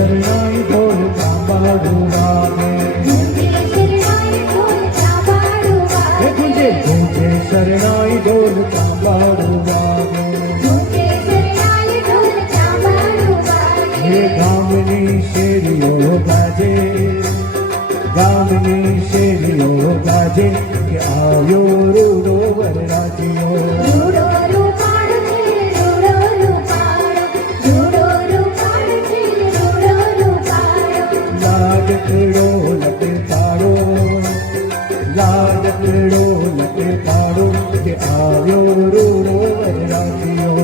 શરણાઈ ઢોલ તાંબાડું વાગે ગુંજે ગુંજે શરણાઈ ઢોલ તાંબાડું વાગે હે ગામની શેરીઓ ગાજે ગામની શેરીઓ ગાજે કે આવ્યો રૂડો વરરાજીઓ લાડકડો લપે પાડો લાડકડો લપે પાડો કે આવ્યો રૂડો વરરાજીઓ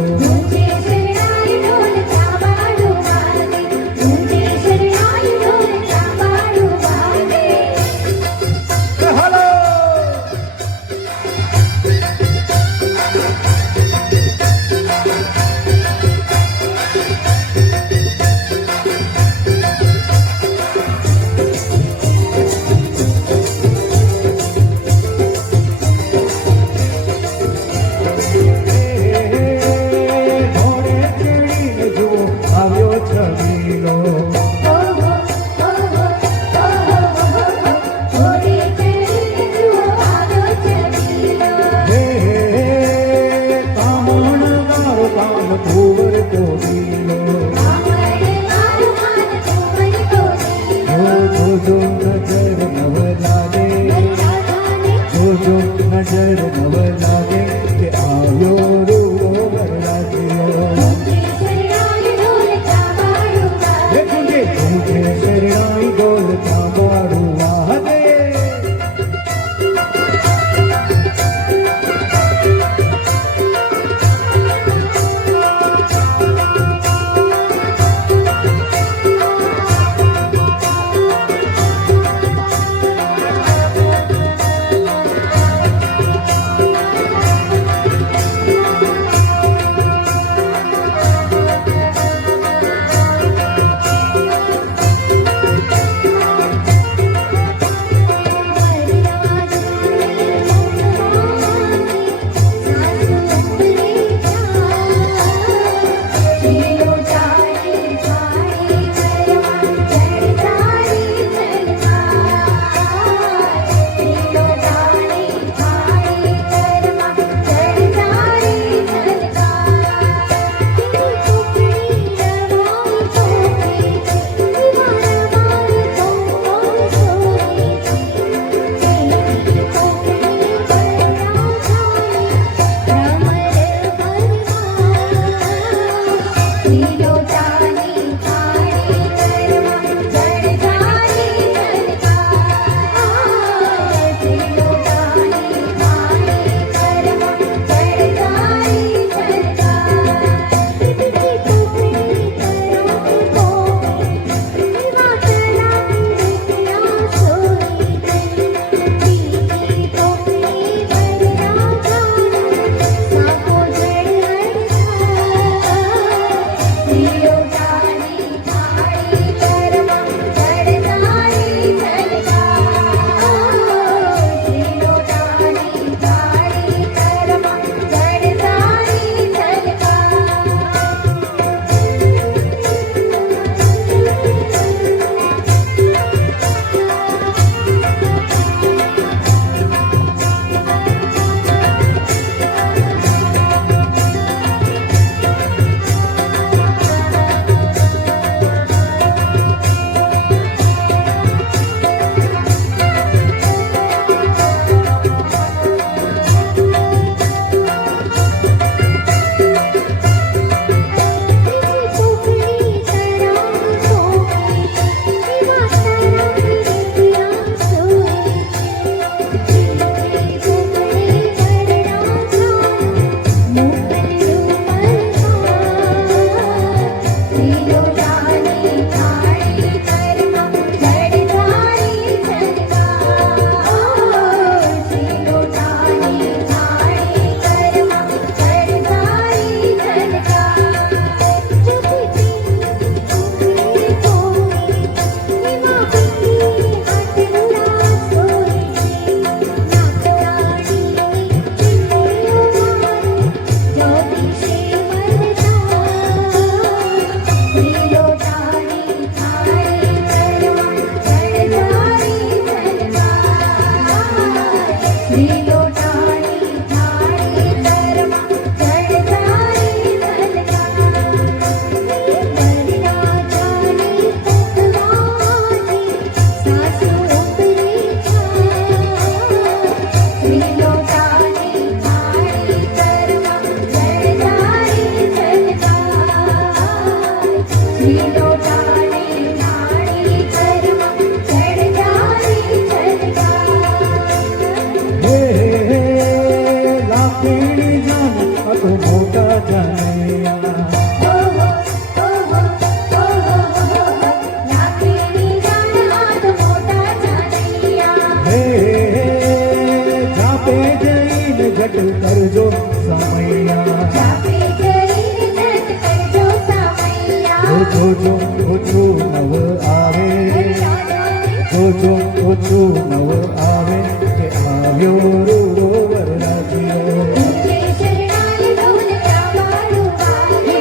ઓછું ઓછું નવ આવે કે આવ્યો રૂડો વરરાજીઓ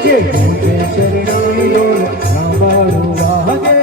જે ગૂંજે શરણાઈ ડોલ સાંભળું વાગે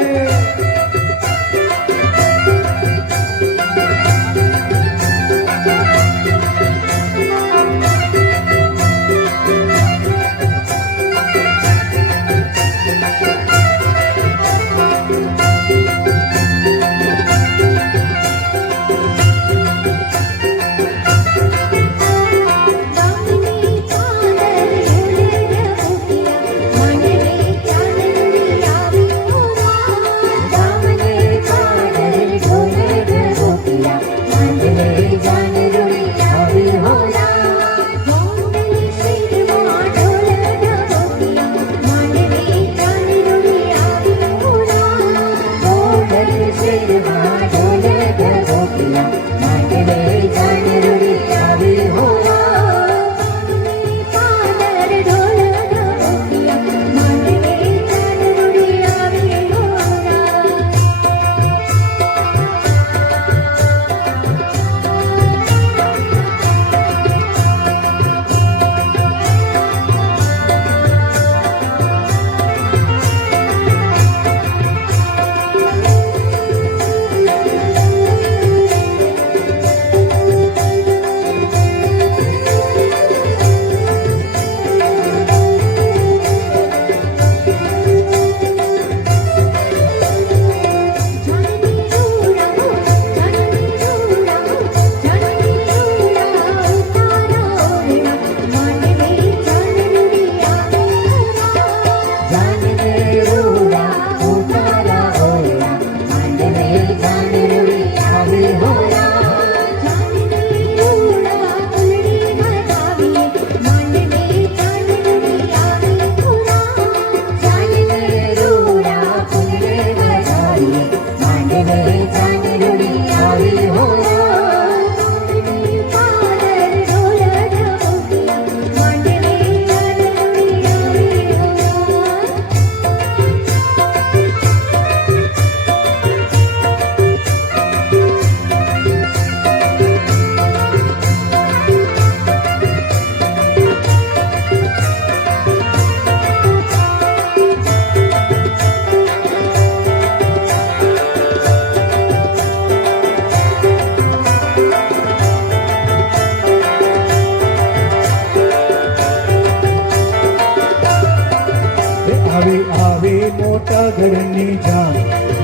આવી મોટા ઘરની જાન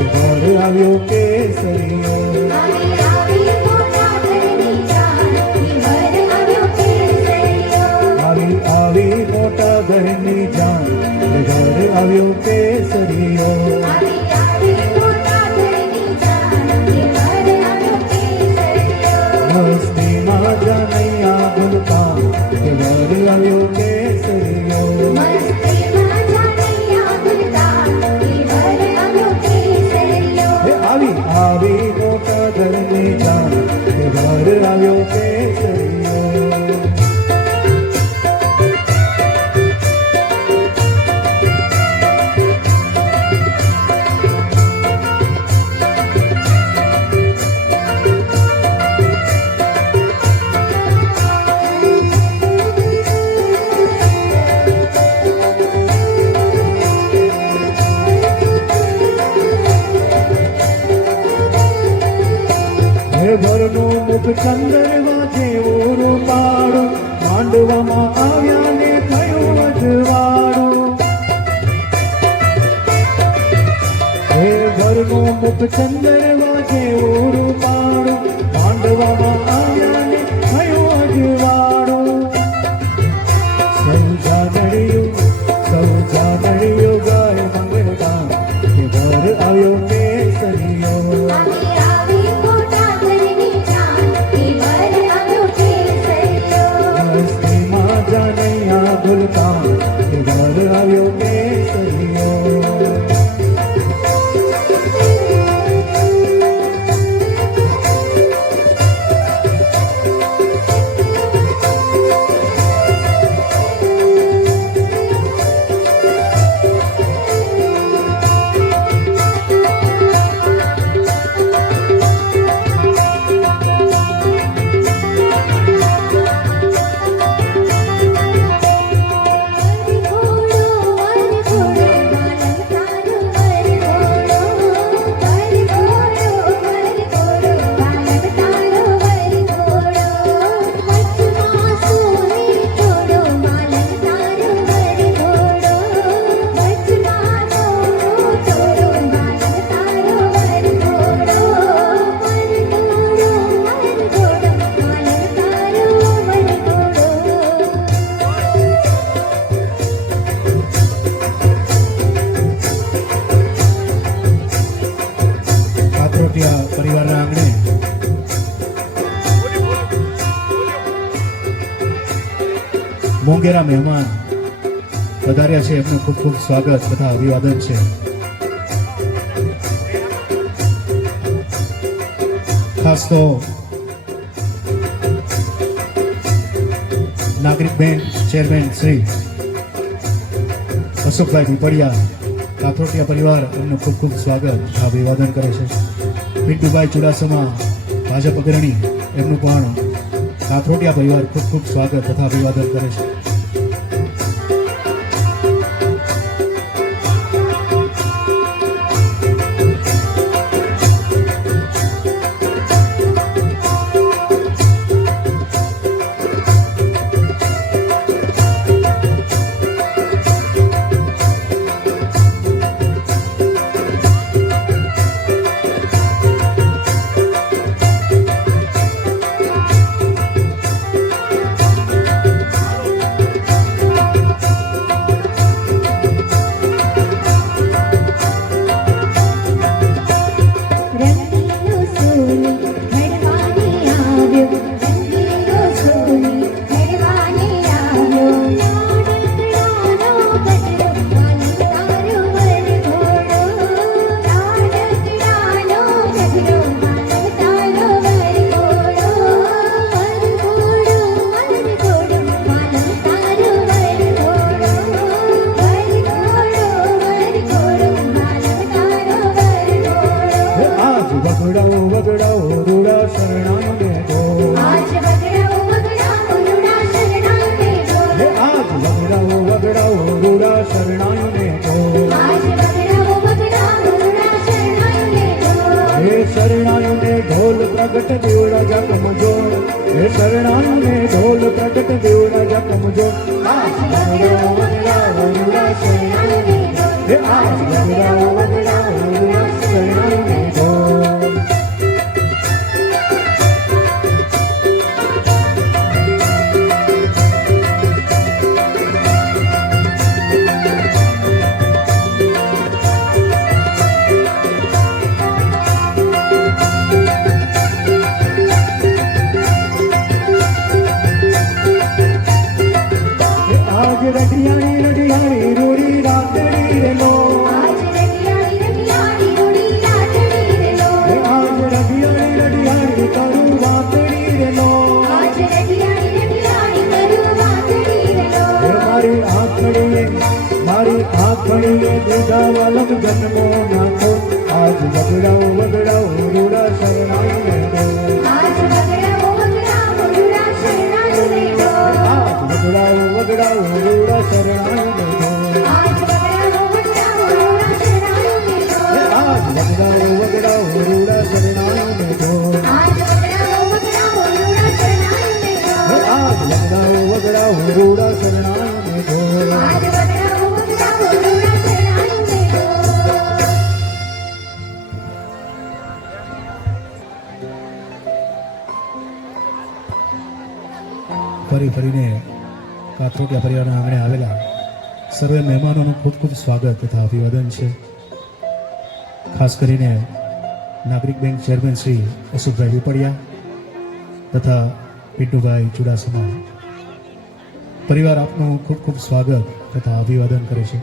ઘર આવ્યો કેસરીઓ આવી મોટા ઘરની જાન ઘર આવ્યો કેસરીઓ મસ્તીમાં જાનૈયા ભૂલતા ઘર આવ્યો કેસરીઓ આવી મોટા ઘરની જાન ઘર આવ્યો કેસરીઓ ઘરનું મુખ ચંદરવા જેવું રૂપાળું માંડવામાં આવ્યા ને થયું અજવાળું હે ઘરનું મુખ ચંદરવા જેવું રૂપાળું માંડવામાં આવ્યા ને થયું અજવાળું સૌ જાનડિયું ગાય મંગળગાન ઘર આવ્યો કેસરીઓ ભૂલતા ઘર આવ્યો કેસરીઓ કાથરોટિયા પરિવારના આંગણે મોંઘેરા મહેમાન વધાર્યા છે, એમનું ખૂબ ખૂબ સ્વાગત તથા અભિવાદન છે. ખાસ તો નાગરિક બેંક ચેરમેન શ્રી અશોકભાઈ પીપળિયા, કાથરોટિયા પરિવાર એમનું ખૂબ ખૂબ સ્વાગત અભિવાદન કરે છે. પિન્ટુભાઈ ચુડાસમા ભાજપ અગ્રણી, એમનું પણ કાથરોટિયા પરિવાર ખૂબ ખૂબ સ્વાગત તથા અભિવાદન કરે છે. ઢોલ પ્રગટ દેવડા જા કમજોર, હે શરણાયું ને ઢોલ પ્રગટ દેવડા જા કમજોર. આજ વગડાઓ વગડાઓ રૂડા શરણાયું ને ઢોલ, હે આજ વગડાઓ વગડાઓ રૂડા શરણાયું ને ઢોલ. રઢિયાણી રઢિયાણી રૂડી રાતડી રે લો, આજ રઢિયાણી રઢિયાણી રૂડી રાતડી રે લો, આજ રઢિયાણી રઢિયાણી કરું વાતડી રે લો, આજ રઢિયાણી રઢિયાણી કરું વાતડી રે લો. મારી આંખડીએ દીધા વાલમ જન્મો નાખો, આજ વગડાઓ વગડાઓ રૂડા શરણાયું ને ઢોલ, આજ વગડાઓ વગડાઓ રૂડા શરણાયું ને ઢોલ, આજ વગડાઓ વગડાઓ રૂડા શરણાયું ને ઢોલ, આજ વગડાઓ વગડાઓ રૂડા શરણાયું ને ઢોલ, આજ વગડાઓ વગડાઓ રૂડા શરણાયું ને ઢોલ, આજ વગડાઓ વગડાઓ રૂડા શરણાયું ને ઢોલ, આજ વગડાઓ વગડાઓ રૂડા શરણાયું ને ઢોલ. આજ વગડાઓ વગડાઓ રૂડા શરણાયું ને ઢોલ. ફરી ફરીને કાથરોટિયા પરિવારના આંગણે આવેલા સર્વે મહેમાનોનું ખૂબ ખૂબ સ્વાગત તથા અભિવાદન છે. ખાસ કરીને નાગરિક બેંક ચેરમેન શ્રી અશોકભાઈ પીપળિયા તથા પિન્ટુભાઈ ચુડાસમા પરિવાર આપનું ખૂબ ખૂબ સ્વાગત તથા અભિવાદન કરે છે.